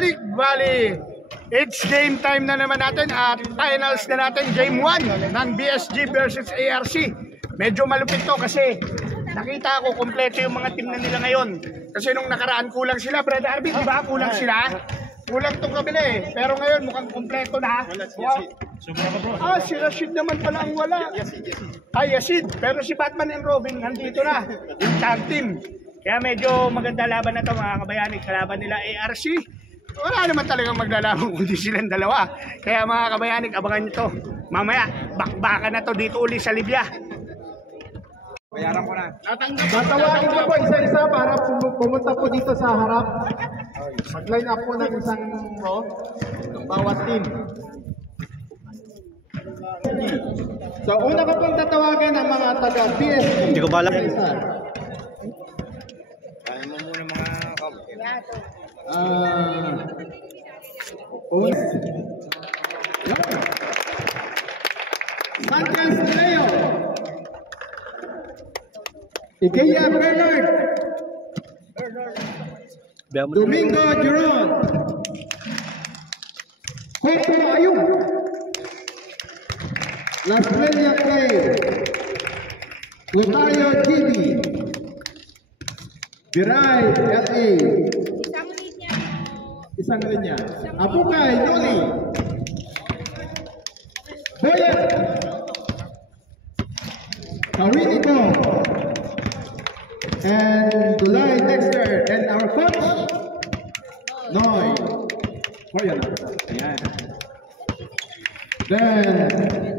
kababalik, bali, it's game time na naman natin at finals na natin, game 1 ng BSG versus ARC. Medyo malupit to kasi nakita ko kompleto yung mga team na nila ngayon. Kasi nung nakaraan kulang sila, Brother Arvin, di ba? Kulang sila. Kulang tong kabila eh. Pero ngayon mukhang kompleto na. Si Rashid naman pala ang wala. Yasid. Pero si Batman and Robin nandito na. Yung tag team. Kaya medyo maganda laban na to mga kabayani. Kalaban nila ARC. Wala naman talagang maglalaban kundi silang dalawa. Kaya mga kabayani, abangan nyo to. Mamaya, bakbakan na to dito uli sa Libya. Bayaran ko na. Tatawagin ko po isa-isa para pumunta po dito sa harap. Mag-line up po ng isang row ng bawat team. So una ko pong tatawagan ang mga taga-BSG. Hindi ko balak. Kaya mo muna mga Sanchez Leo, Ikea Bernard, Domingo Giron, Coco Ayub, Las Vegas Clay, Lotario Gidi, Viray LA, isang linya, Abukay Noli, Boyan, Kawiniko, and Dulay Dexter, and our coach, Noy. Boyan. Then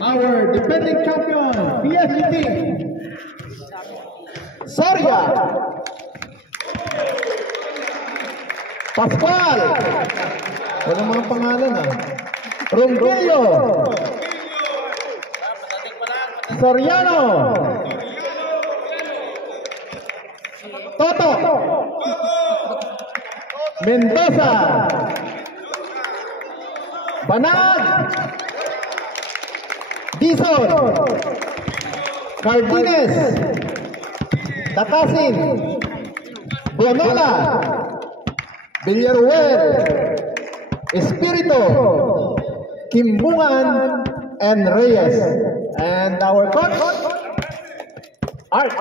our defending champion, BSG team, Soria, Pascual, walang mga pangalan Rongelio, Soriano, Toto, Mendoza, Banag, Dizon, Cardines, Dakasin, Buenola, Villaruel, Espirito, Kimbungan, and Reyes. And our coach, Art.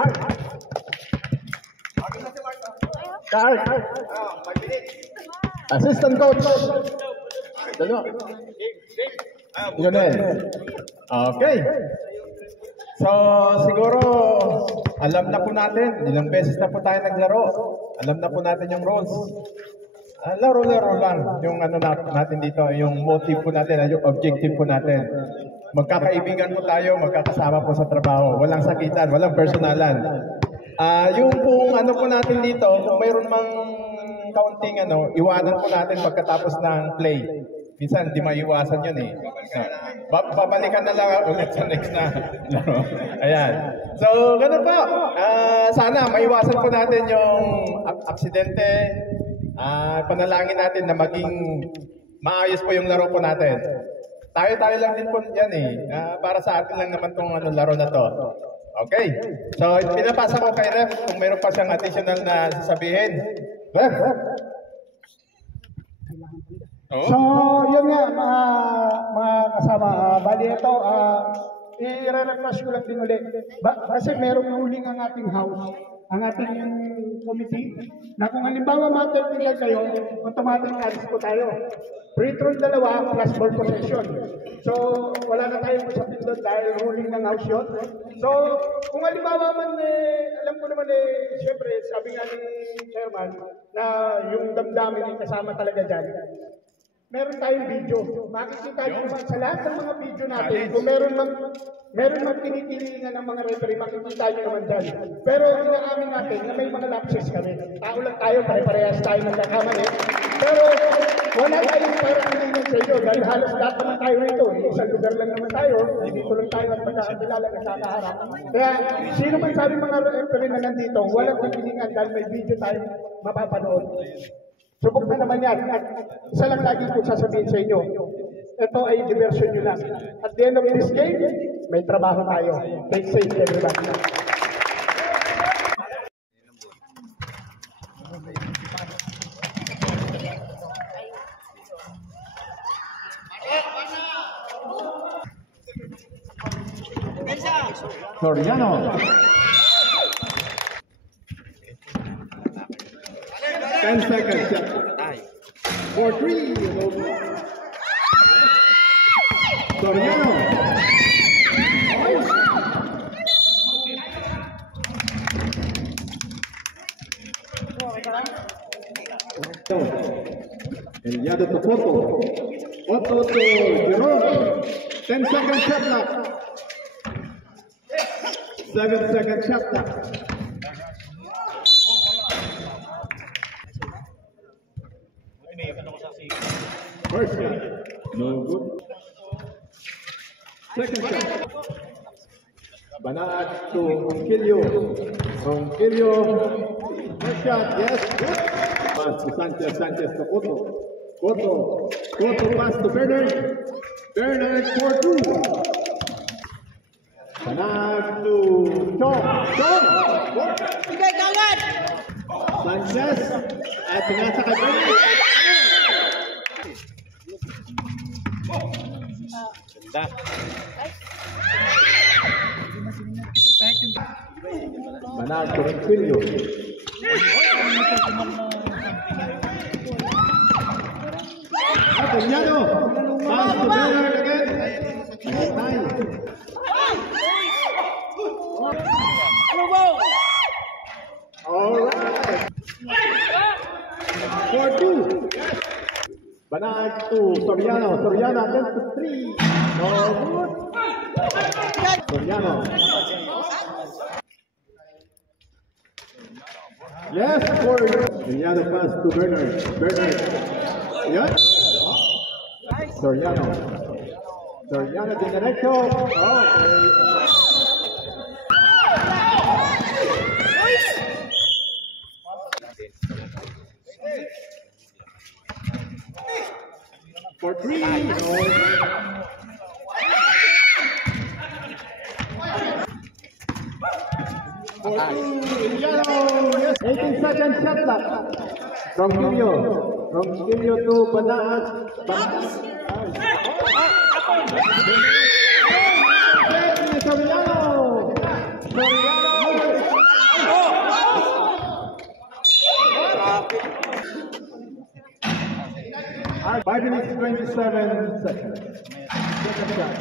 Assistant coach, Lionel. Okay. So, siguro, alam na po natin, ilang beses na po tayo naglaro. Alam na po natin yung roles. Laro-laro lang yung ano natin dito, yung motive po natin, yung objective po natin. Magkakaibigan po tayo, magkakasama po sa trabaho. Walang sakitan, walang personalan. Yung pong ano po natin dito, kung mayroon mang kaunting ano, iwanan po natin pagkatapos ng play. Minsan, di maiwasan yun eh. Babalikan na lang ulit sa next na laro. Ayan. So, ganun po. Sana maiwasan po natin yung aksidente. Panalangin natin na maging maayos po yung laro po natin. Tayo lang din po yan eh. Para sa atin lang naman tong ano, laro na to. Okay. So, pinapasa ko kay Ref kung mayroon pa siyang additional na sasabihin. Ref! So, yun nga, mga kasama. Bali ito, i-re-refresh ko lang din ulit. Kasi merong huling ang ating house, ang ating committee, na kung halimbawa maternilag kayo, automatic alis po tayo. Free throw 2 plus ball possession. So, wala na tayong usapin doon dahil ruling ng house yun. So, kung halimbawa man, alam ko naman siyempre, sabi nga ni chairman, na yung damdamin ay kasama talaga dyan. Meron tayong video. Makikita nyo naman sa lahat ng mga video natin. Kung meron mang tinitilingan ng mga referee, makikita nyo naman dyan. Pero inaamin natin na may mga lapses kami. Tao lang tayo, pare-parehas tayo ng kakamali. Pero wala tayong parang hindi sa inyo dahil halos lahat naman tayo rito. Isang lugar lang naman tayo. Dito lang tayo at pagkakakilala ng kakaharap. Kaya sino man sabi mga referee na nandito, walang titilingan dahil may video tayo mapapanood. Subok na naman yan. At isa lang lagi ko sasabihin sa inyo, ito ay diversion nyo lang. At the end of this game, may trabaho tayo. Take safe everybody. Soriano. 10 seconds. For 3. Soriano. Enviado to Otto. Otto to Jerome. 10 seconds shot clock. 7 seconds shot clock. First shot. No good. Second shot. Banat to Ongkilio. Ongkilio. First shot. Yes. Pass to Sanchez. Sanchez to Otto. Otto pass to Bernard. Bernard for 2. Banat to Chong. Sanchez. At pinasa kay Bernard. Banat to Ongkilio. Ternyado, pass to Bernard again. All right. 4-2. Banat to Soriano. Soriano against the 3. No good. Soriano. Yes, for Ternyado pass to Bernard. Bernard. Yes. Soriano. Soriano de derecho. Okay. For 3. No. For 2. Yellow. Yes. 18 seconds shot clock. From Gilio to Banat. Soriano. 5 minutes 27 seconds. Second shot.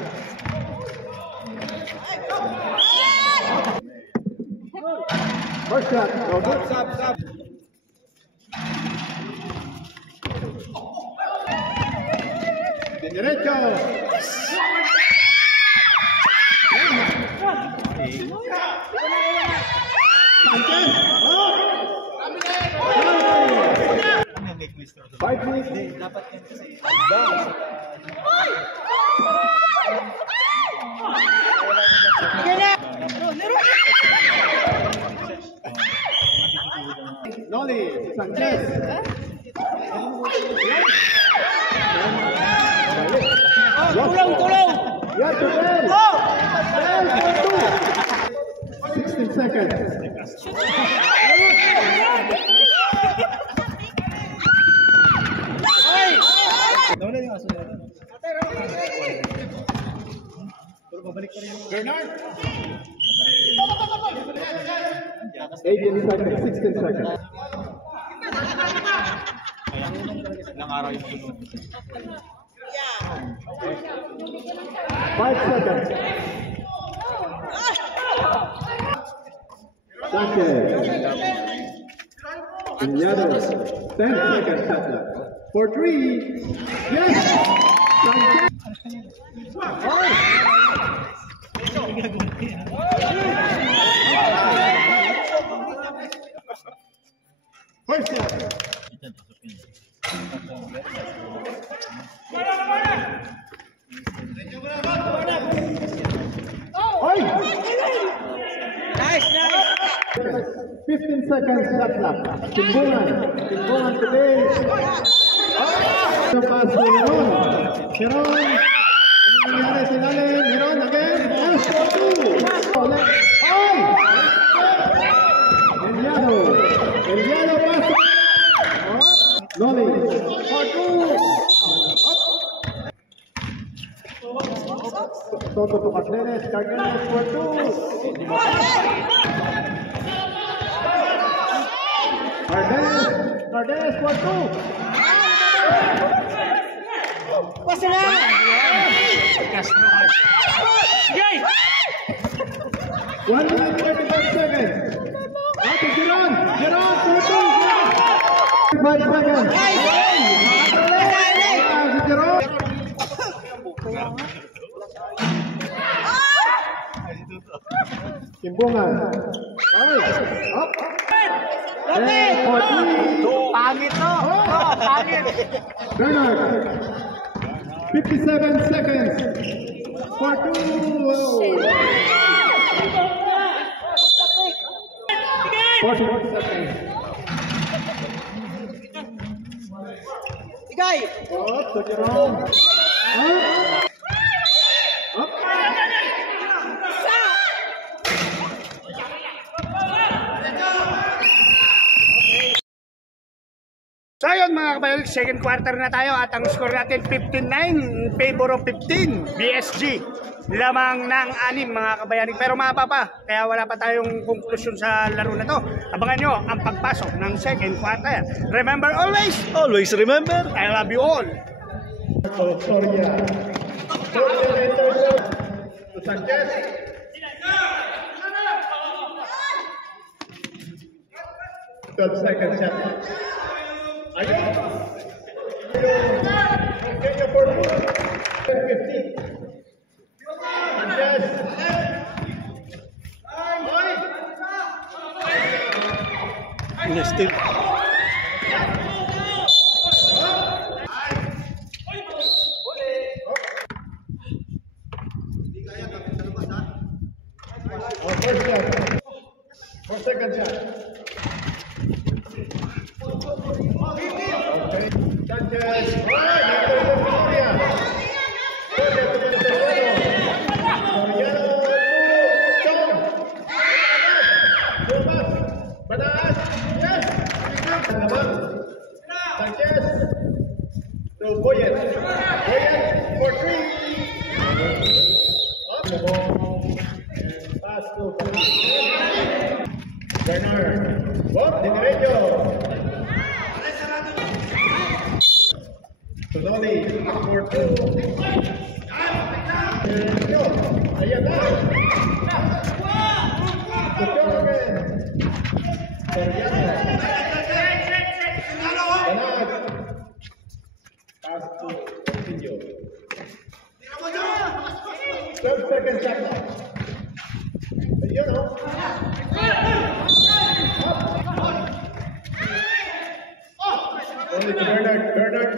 First shot. No good. Stop. De derecho. Sanchez. 5 minutes. Noli, Sanchez. Tulong! Yeah, to Bell. 16 seconds. Bernard. 18 seconds, 16 seconds. Ilang araw yung tulong. 5 seconds. Sanchez. Ternyado. 10 seconds. For 3. Yes. Sanchez. First shot. Nice! 15 seconds shot clock. Timbungan today. So pass to Meron. Ano nangyari si Lale? Meron again. Pass for 2. Eliano pass. Noli. For 2. Soto to Cardenas. Cardenas for 2. Cardenas for 2. Pasa na! Castro. Yay! 1 minute 35 seconds. Ate Giron for 2. 5 seconds. Ate Giron. Kimbungan. Up. And 14. Pangit to. Pangit. Bernard. 57 seconds. For 2. 44 seconds. Igay! Up to Jerome. Up. So yun mga kabayan, second quarter na tayo at ang score natin 15-9 in favor of 15 BSG. Lamang ng 6 mga kabayani, pero mapa pa, kaya wala pa tayong konklusyon sa laro na to. Abangan nyo ang pagpasok ng second quarter. Remember always remember, I love you all. Soria to Sanchez. Twelve seconds left. Ayun. Kenya for 15. Sanchez. Still. First shot. 4 seconds shot. Okay. Sanchez. Soria. Banaas. Yes. Sanchez. To Boyet. Boyet for 3. Up the ball. Pass to Bernard. Bob de derecho. Todoli for 2. Ayan na. Pass to Pinho. 12 seconds shot now. Ayun o. Only to Bernard. Bernard.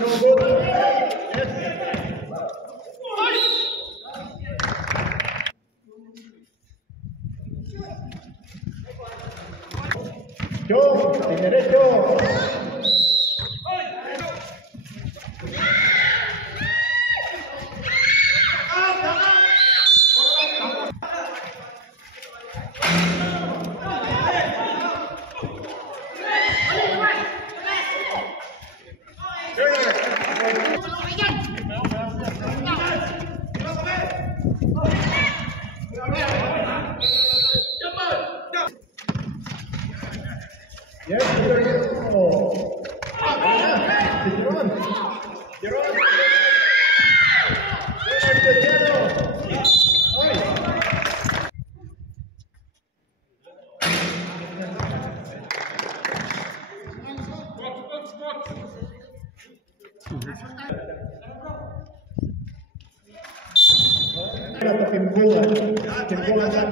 No good. Yes. Joe, de derecho. Yes, oh. Jeron. Jeron. Timbulan. Timbulan at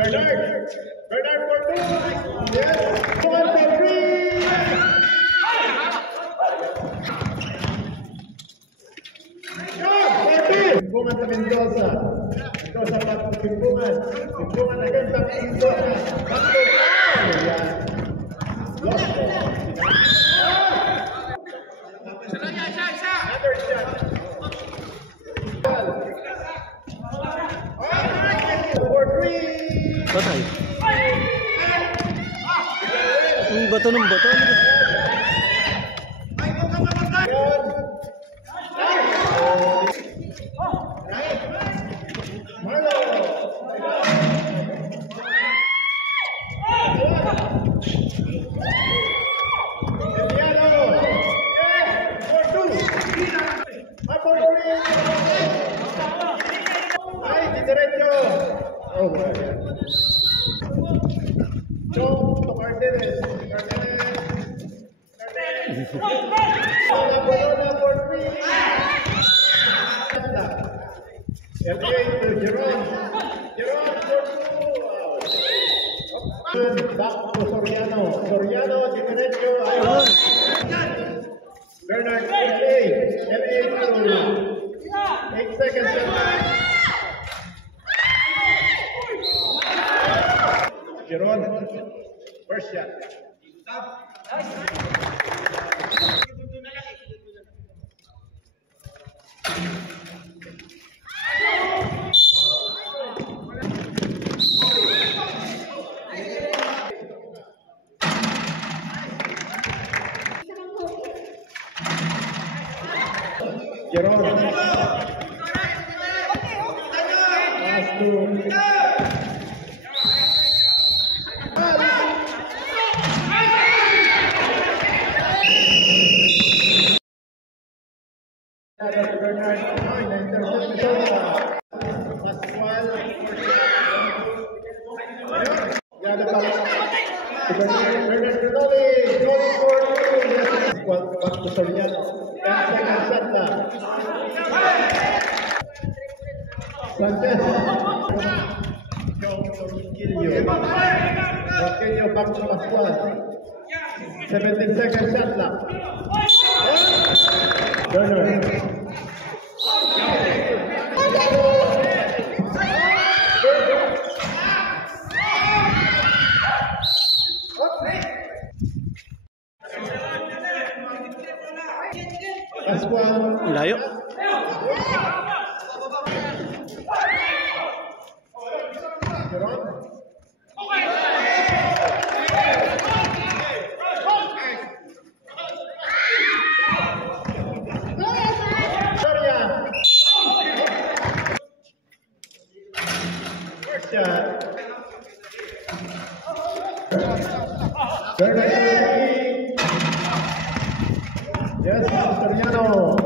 Bernard for 2. Yes. 1 for 3. Timbuman sa Mendoza. Mendoza back to Timbuman. Timbuman again sa Mendoza. Back to Ayan. Lost ball. Another shot. For 3. Patay. Ang bato ng bato. Back to Soriano. Soriano, di derecho. Bernard, LA. LA to 8 seconds. Jeron, first shot. Jeron. Pass to Joaquinho back to Pascual. 17 seconds shot left. Turner. Pascual. Layo. Yes, Soriano.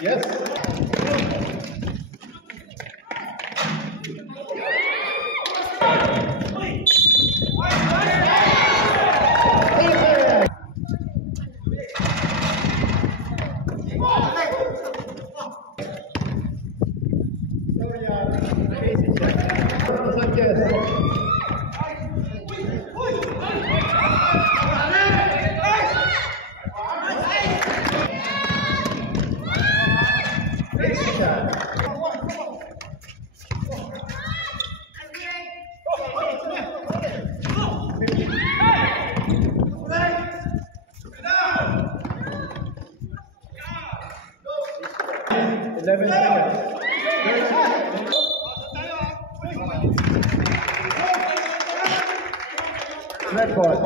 Yes. Red ball.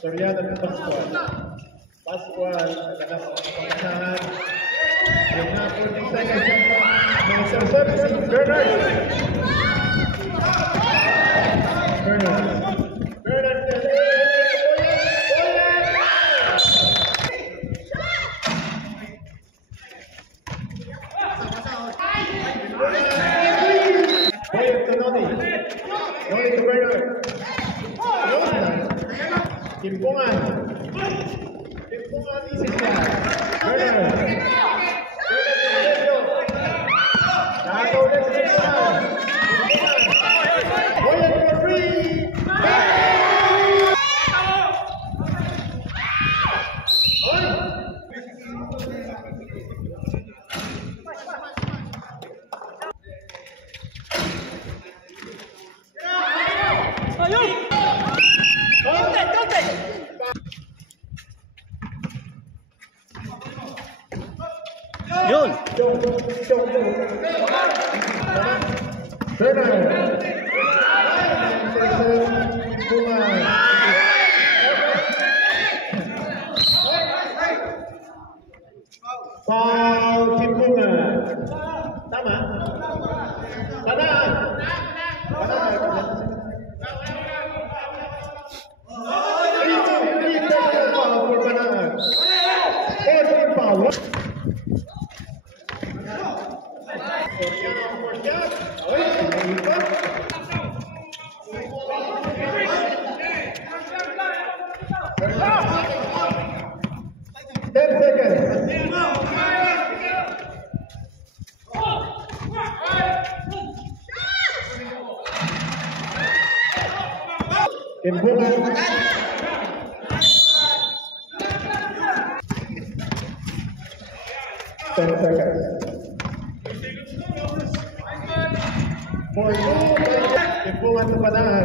Soriano Pascual. Pascual adalah pemain Master servicing Bernard. Noni to Bernard. Kimpungan. Kimpungan isip niya. Bernard. Nakaw ulit sa isa. Boyan for free. Yun! Bernard. Foul Kimpungan. Tama? Tadaan. Three personal foul for Banaan. Fourth foul. Ten seconds. Kimpungan. 10 seconds. For two, Kimpungan to Banaan.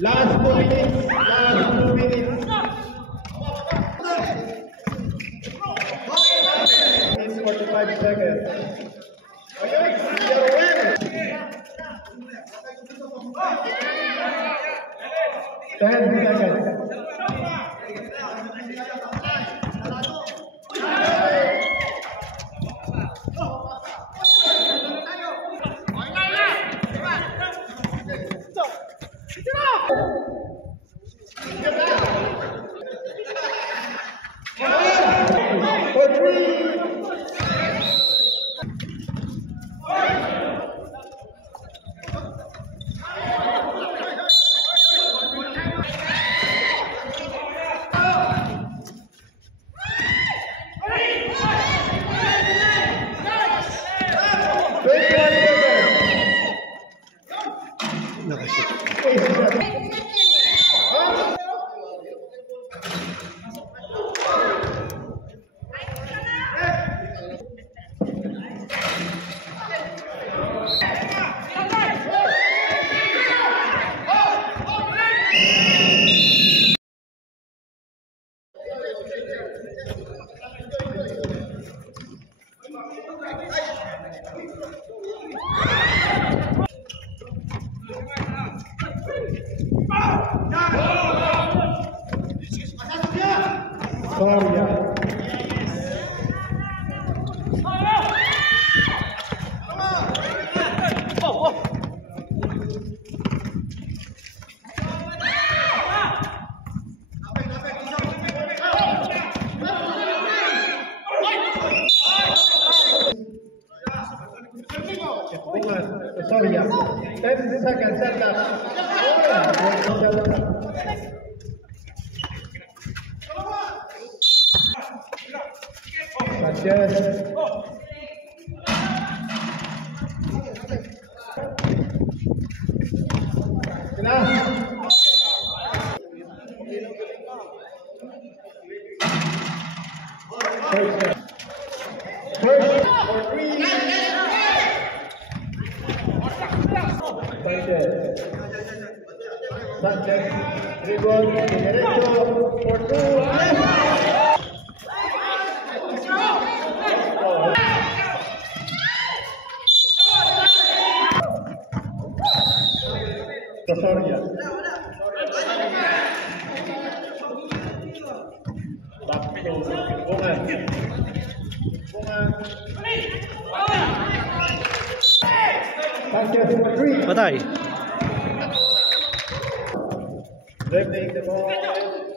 Last 2 minutes. Last 2 minutes. It's 45 seconds. Okay, you're winning. 10 seconds. For three. Soria. Soria. 10 seconds, set up. Sanchez. First for three. Sanchez. Dribble. Derecho. For two. Osoria. Back to Bungan. Bungan. Sanchez for 3. Patay. Dribbling the ball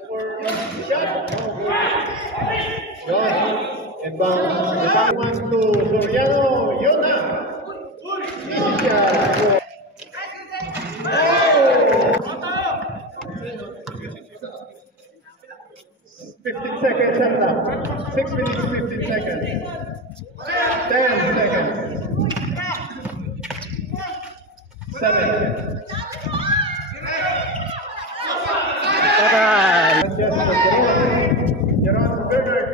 for shot. John. And back one to Soriano. Yona. Easy shot. 15 seconds left. 6 minutes, 15 seconds. 10 seconds. 7. Patay. Jeron Bernard.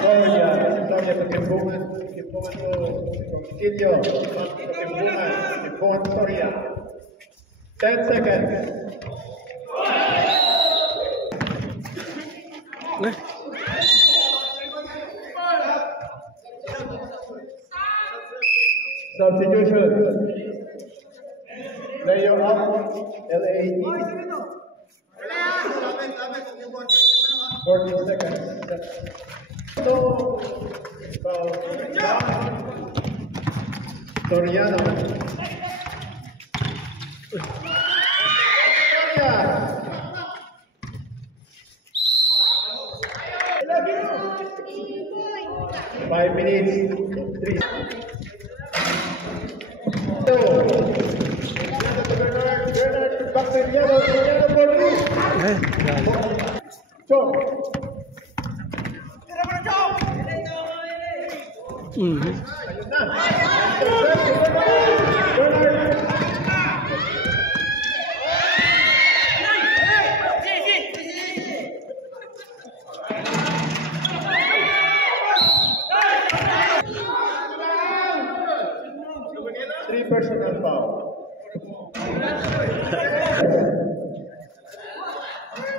Oh yeah, this is only for Timbuman. Timbuman from Kilio. Timbuman Soria. 10 seconds. Substitution. Leo up. LAE. 14 seconds. So, Soriano. Five minutes. 3. So, Bernard back to yellow. Yellow for 3. So. Ayun na. Three personal foul.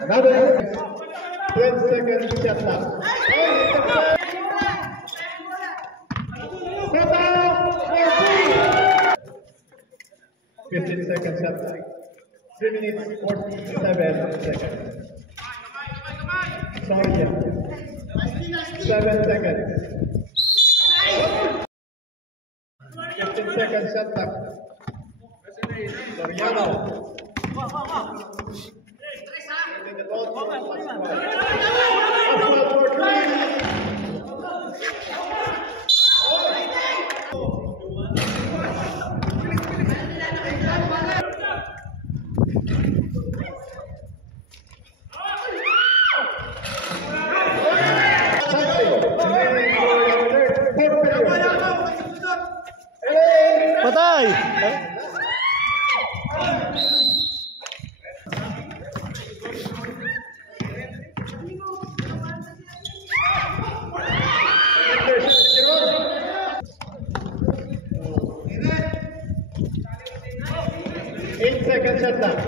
Another 20 seconds shot clock. 15 seconds shot clock. 3 minutes 47 seconds. Sorry, 7 seconds. 15 seconds shot clock. Soriano. For 3. Patay. 8 seconds shot clock.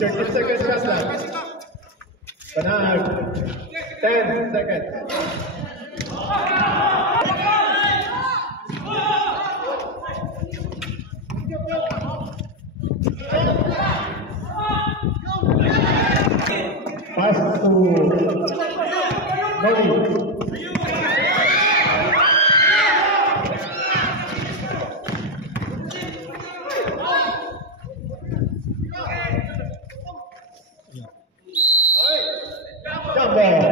Thirty seconds shot clock. Bernard. 10 seconds. Pass to Noli. Jump ball.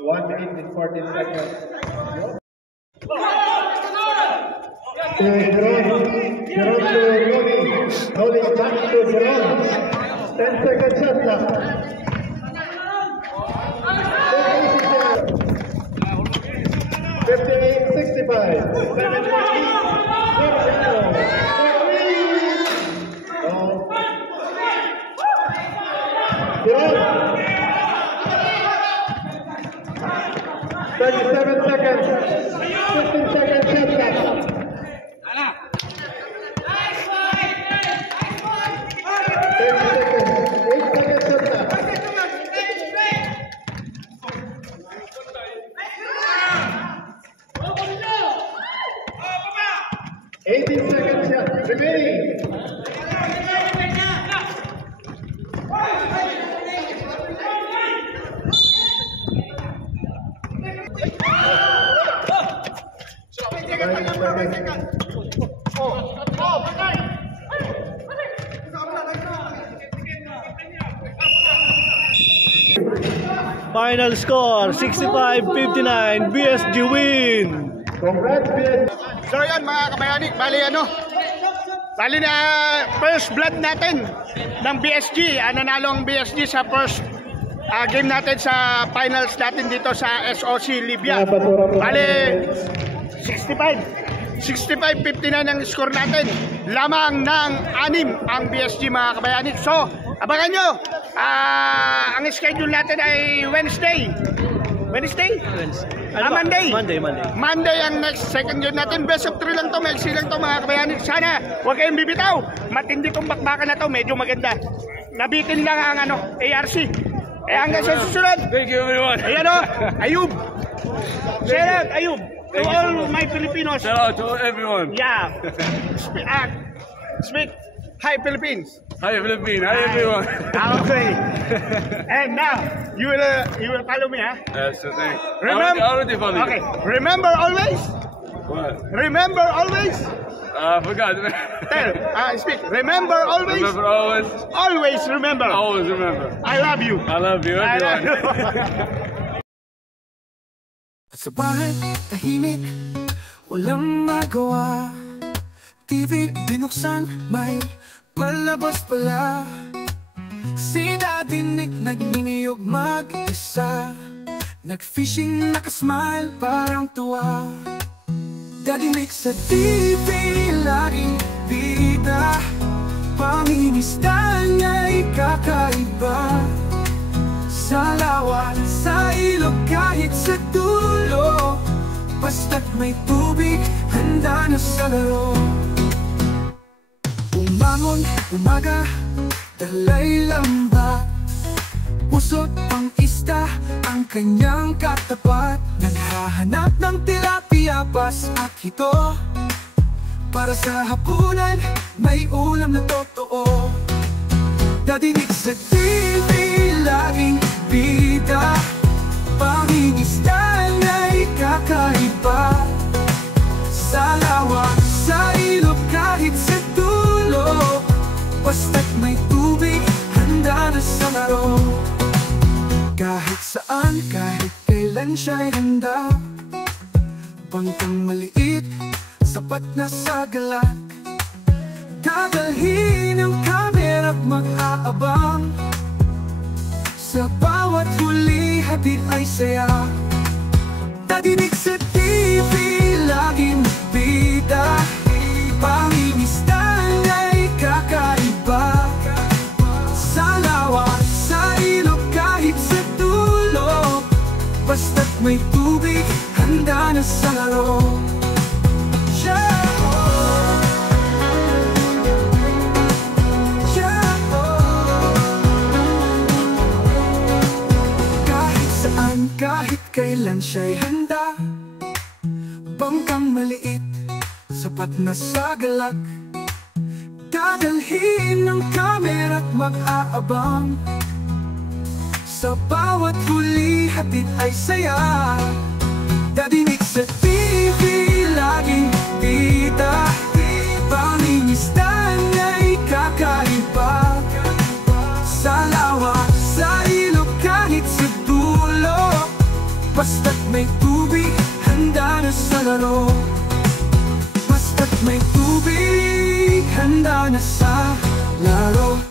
1 minute and 14 seconds. Jeron to Noli. Noli back to Jeron. 10 seconds shot clock. Seconds. 15 seconds shot clock. 18 seconds remaining. Final score 65-59, BSG win. Congrats, BSG. So yan mga kabayanik, bali na first blood natin ng BSG. Nanalo ang BSG sa first game natin sa finals natin dito sa SOC Libya. Bali 65-59 ang score natin. Lamang ng 6 ang BSG mga kabayanik. So abangan nyo, ang schedule natin ay Wednesday. Monday ang next second game natin. Best of 3 lang to, maiksi lang to mga kabayanin. Sana huwag kayong bibitaw. Matindi tong bakbakan na to, medyo maganda. Nabitin lang ang ARC. Hanggang sa susunod. Thank you everyone. Ayan o, Ayub. Shout out Ayub to all my Filipinos. Shout out to everyone. Yeah. Speak. Hi Philippines. Hi Philippines. Hi everyone. Okay. And now you will follow me, huh? That's the thing. Remember. I already followed Okay. you. Remember always. What? Remember always. I forgot. Tell. Speak. Remember always. Remember always. Always remember. Always remember. I love you. I love you I love everyone. you. Sa bahay, tahimik, walang magawa. TV binuksan, may malabas pala. Si Daddy Nick nagniniyog mag-isa. Nag-fishing, nakasmile, parang tuwa. Daddy Nick sa TV, laging bida. Pangingisda niya'y kakaiba. Sa lawa, sa ilog, kahit sa dulo. Basta't may tubig, handa na sa laro. Umangon, umaga, dalay lamba. Pusot pang isda, ang kanyang katapat. Naghahanap ng tilapia, pas at hito. Para sa hapunan, may ulam na totoo. Daddy Nick sa TV, laging bida. Pangingisda na'y kakaiba. Sa lawa, sa ilog, kahit sa dulo. Basta't may tubig, handa na sa laro. Kahit saan, kahit kailan siya'y handa. Bangkang maliit, sapat na sa galak. Dadalhin ang kamera't mag-aabang. Sa bawat huli, hatid ay saya. Daddy Nick sa TV, laging bida. Pangingisda na'y kakaiba. Sa lawa, sa ilog, kahit sa dulo. Basta't may tubig, handa na sa laro. Kahit kailan siya'y handa. Bangkang maliit, sapat na sa galak. Dadalhin ang kamera't mag-aabang. Sa bawat huli, hatid ay saya. Daddy Nick sa TV, laging bida. Pangingisda na'y kakaiba. Sa lawa, sa ilog, kahit sa dulo. Basta't may tubig, handa na sa laro. Basta't may tubig, handa na sa laro.